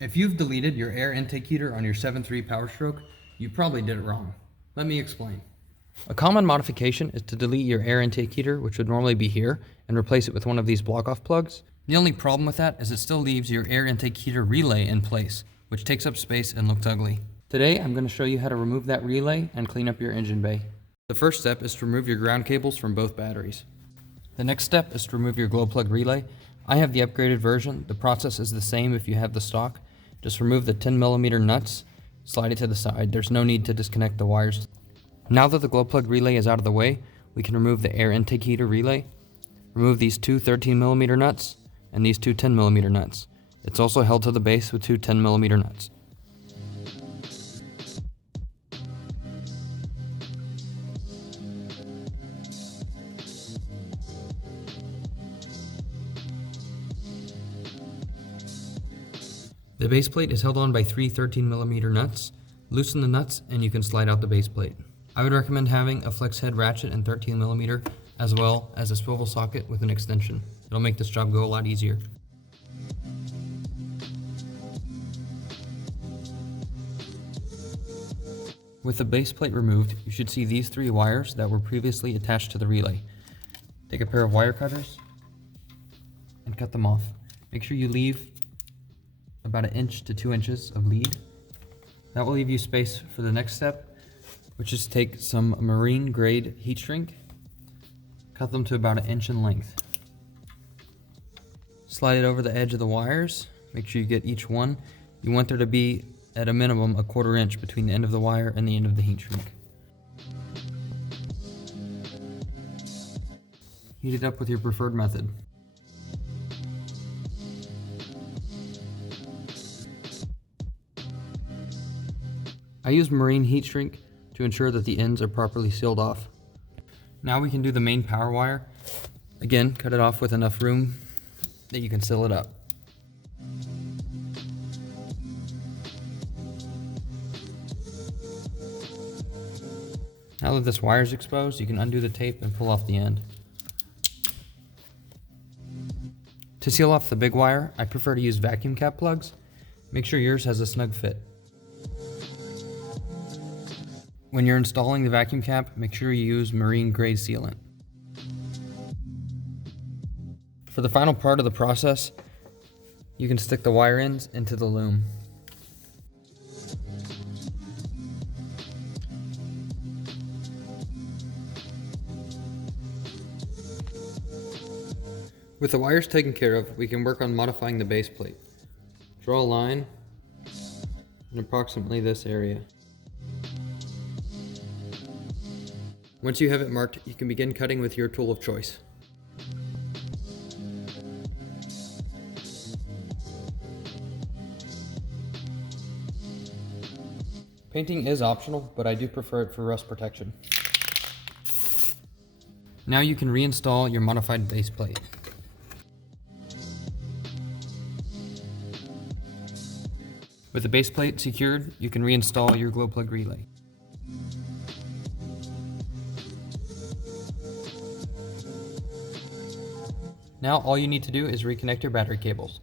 If you've deleted your air intake heater on your 7.3 Powerstroke, you probably did it wrong. Let me explain. A common modification is to delete your air intake heater, which would normally be here, and replace it with one of these block-off plugs. The only problem with that is it still leaves your air intake heater relay in place, which takes up space and looks ugly. Today, I'm going to show you how to remove that relay and clean up your engine bay. The first step is to remove your ground cables from both batteries. The next step is to remove your glow plug relay. I have the upgraded version. The process is the same if you have the stock. Just remove the 10mm nuts, slide it to the side. There's no need to disconnect the wires. Now that the glow plug relay is out of the way, we can remove the air intake heater relay. Remove these two 13mm nuts and these two 10mm nuts. It's also held to the base with two 10mm nuts. The base plate is held on by three 13mm nuts. Loosen the nuts and you can slide out the base plate. I would recommend having a flex head ratchet and 13mm as well as a swivel socket with an extension. It'll make this job go a lot easier. With the base plate removed, you should see these three wires that were previously attached to the relay. Take a pair of wire cutters and cut them off. Make sure you leave about 1 inch to 2 inches of lead. That will leave you space for the next step, which is to take some marine grade heat shrink, cut them to about 1 inch in length. Slide it over the edge of the wires. Make sure you get each one. You want there to be at a minimum 1/4 inch between the end of the wire and the end of the heat shrink. Heat it up with your preferred method. I use marine heat shrink to ensure that the ends are properly sealed off. Now we can do the main power wire. Again, cut it off with enough room that you can seal it up. Now that this wire is exposed, you can undo the tape and pull off the end. To seal off the big wire, I prefer to use vacuum cap plugs. Make sure yours has a snug fit. When you're installing the vacuum cap, make sure you use marine grade sealant. For the final part of the process, you can stick the wire ends into the loom. With the wires taken care of, we can work on modifying the base plate. Draw a line in approximately this area. Once you have it marked, you can begin cutting with your tool of choice. Painting is optional, but I do prefer it for rust protection. Now you can reinstall your modified base plate. With the base plate secured, you can reinstall your glow plug relay. Now all you need to do is reconnect your battery cables.